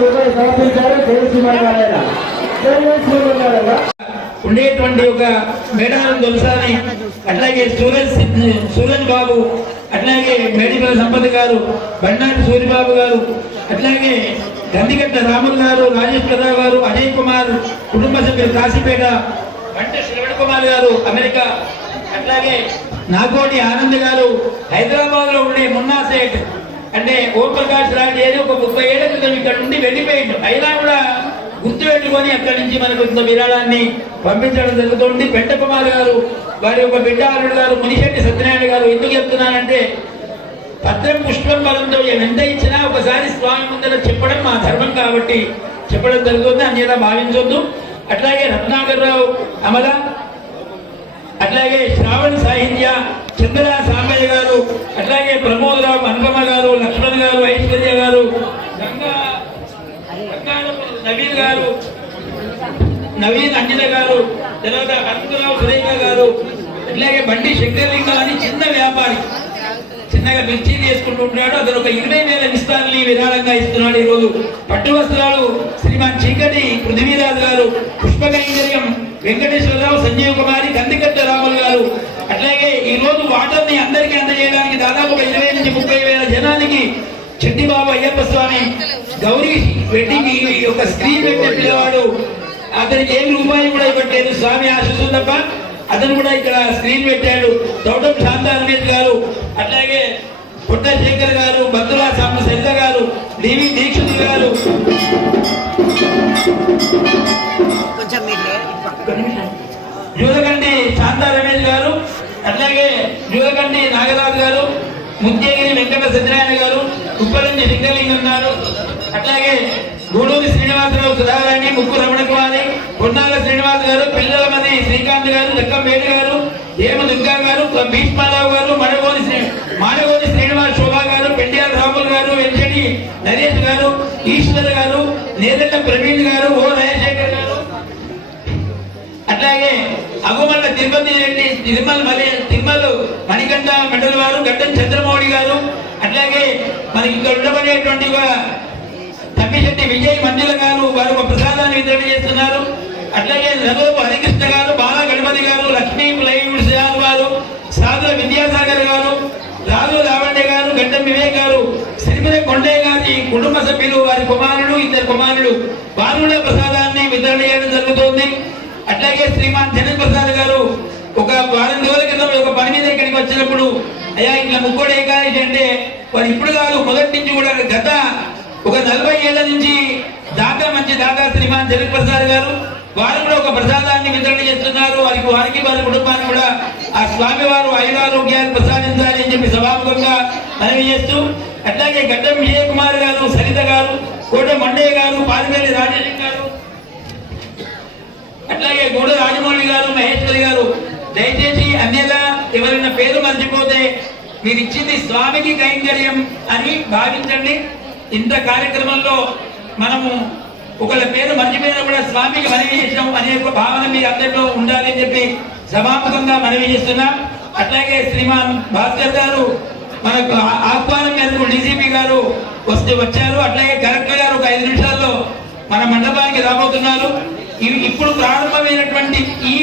రూపాయలు సమర్పించారు. ఉండేటువంటి ఒక మేడారం దొలసాని, అట్లాగే సూరజ్ బాబు, అట్లాగే మేడిపల్లి సంపత్ గారు, బండారి సూర్యబాబు గారు, అట్లాగే గందిగట్ట రాములు గారు, రాజేశ్వరరావు గారు, అజయ్ కుమార్ కుటుంబ సభ్యులు కాశీపేట, వంట శ్రవణ్ కుమార్ గారు అమెరికా, అట్లాగే నాగోటి ఆనంద్ గారు హైదరాబాద్ లో ఉండే మున్నా సేట్ అంటే ఓం ప్రకాష్ రాజ్ ఏదో ఒక 30 ఏళ్ల క్రితం ఇక్కడ నుండి వెళ్ళిపోయిండు. అయినా కూడా గుర్తు పెట్టుకొని అక్కడి నుంచి మనకు ఇంత విరాళాన్ని పంపించడం జరుగుతుంది. పెంట కుమార్ గారు, వారి యొక్క బిడ్డ అల్లుడు గారు మునిశెట్టి సత్యనారాయణ గారు. ఎందుకు చెప్తున్నానంటే పత్రం పుష్పం బలంతో ఎంత ఇచ్చినా ఒకసారి స్వామి ముందర చెప్పడం మా ధర్మం కాబట్టి చెప్పడం జరుగుతుంది, అన్యదా భావించొద్దు. అట్లాగే రత్నాకర్రావు అమల, అట్లాగే శ్రావణ్ సాహిత్య, చంద్ర సాంబయ్య గారు, అట్లాగే ప్రమోదరావు అనుపమ గారు, లక్ష్మణ్ గారు, ఐశ్వర్య గారు, నవీన్ గారు, నవీన్ అంజన గారు, తర్వాత అనంతరావు సురేఖ గారు, అట్లాగే బండి శంకర్లింగం అని చిన్న వ్యాపారి, చిన్నగా మిర్చీలు చేసుకుంటూ ఉంటాడు. అతను ఒక 20,000 విస్తారాన్ని విరాళంగా ఇస్తున్నాడు. ఈ రోజు పట్టు వస్త్రాలు శ్రీమాన్ చీకటి పృథ్వీరాజు గారు, పుష్పకైంకర్యం వెంకటేశ్వరరావు, సంజీవ్ కుమారి, కందికట్ట రాములు గారు. అట్లాగే ఈ రోజు వాటర్ ని అందరికీ అందజేయడానికి దాదాపు 20 నుంచి 30,000 జనానికి చెట్టిబాబు అయ్యప్ప స్వామి గౌరీ వెడ్డింగ్ ఒక స్క్రీన్ పెట్టే పిల్లవాడు, అతనికి ఏం రూపాయి కూడా ఇవ్వట్లేదు, స్వామి ఆశీస్సు తప్ప. అతను కూడా ఇక్కడ స్క్రీన్ పెట్టాడు. తోటం శాంత అన్వేష్ గారు, అట్లాగే పుట్ట శేఖర్ గారు, బతులా సామ సరిత గారు, డివి దీక్షిత్ గారు, జూదగండి శాంతా రమేష్ గారు, అట్లాగే జూదగండి నాగరాజు గారు, ముత్యగిరి వెంకట సత్యనారాయణ గారు, కుప్పలంజి లింగలింగం గారు, అట్లాగే గూడూరి శ్రీనివాసరావు, సుధారాణి, ముక్కు రమణ కుమారి, పొన్నాల శ్రీనివాస్ గారు, పిల్లలమది శ్రీకాంత్ గారు, దక్కంవేడి గారు, హేమ దుర్గా గారు, భీష్మారావు గారు, మాడగోని శ్రీనివాస్ శోభా గారు, పెండియాల రాములు గారు, వెంచడి నరేష్ గారు, ఈశ్వర్ గారు, నేరెళ్ల ప్రవీణ్ గారు, ఓ రాజశేఖర్ గారు, అట్లాగే అగుమల్ల తిరుపతి రెడ్డి, తిరుమల మణికంఠ మండలి వారు, గడ్డం చంద్రమౌళి గారు, అట్లాగే మనకి ఇక్కడ ఉండబడేటువంటి తమ్మిశెట్టి విజయ్ మంజుల గారు, వారు ఒక ప్రసాదాన్ని వితరణ చేస్తున్నారు. అట్లాగే నగోపు హరికృష్ణ గారు, బాల గణపతి గారు, లక్ష్మీ ప్లైవుడ్ వారు, సాధుల విద్యాసాగర్ గారు, రాజు లావణ్య గారు, గడ్డం వివేక్ గారు, సిరిమిర కొండయ్య గారి కుటుంబ సభ్యులు, వారి కుమారుడు, 2 కుమారులు వారు కూడా ప్రసాదాన్ని వితరణ చేయడం జరుగుతుంది. అట్లాగే శ్రీమాన్ జగన్ ప్రసాద్ గారు ఒక 4 రోజుల క్రితం ఒక పని మీద ఇక్కడికి వచ్చినప్పుడు, అయ్యా ఇట్లా ముక్కోడు ఏకాదశి అంటే వారు ఇప్పుడు కాదు మొదటి నుంచి కూడా గత ఒక 40 ఏళ్ల నుంచి దాకా మంచి దాకా శ్రీమాన్ జగన్ ప్రసాద్ గారు వారు కూడా ఒక ప్రసాదాన్ని వితరణ చేస్తున్నారు. వారికి వారి కుటుంబాన్ని కూడా ఆ స్వామి వారు ఆయురారోగ్యాలు ప్రసాదించాలి అని చెప్పి సభాముఖంగా మనవి చేస్తూ, అట్లాగే గడ్డం విజయ్ కుమార్ గారు, సరిత గారు, కోట మండయ్య గారు, పారిపల్లి రాజేష్ గారు, అట్లాగే గూడ రాజమౌళి గారు, మహేశ్వరి గారు, దయచేసి అన్యదా ఎవరైనా పేరు మర్చిపోతే మీరు ఇచ్చింది స్వామికి కైంకర్యం అని భావించండి. ఇంత కార్యక్రమంలో మనము ఒకళ్ళ పేరు మర్చిపోయినా కూడా స్వామికి మనవి చేసినాం అనే ఒక భావన మీ అందరిలో ఉండాలి అని చెప్పి సభాముఖంగా మనవి చేస్తున్నాం. అట్లాగే శ్రీమాన్ భాస్కర్ గారు మనకు ఆహ్వానం మేరకు డీసీపీ గారు వచ్చారు. అట్లాగే కలెక్టర్ గారు ఒక 5 నిమిషాల్లో మన మండపానికి రాబోతున్నారు. ఇప్పుడు ప్రారంభమైనటువంటి ఈ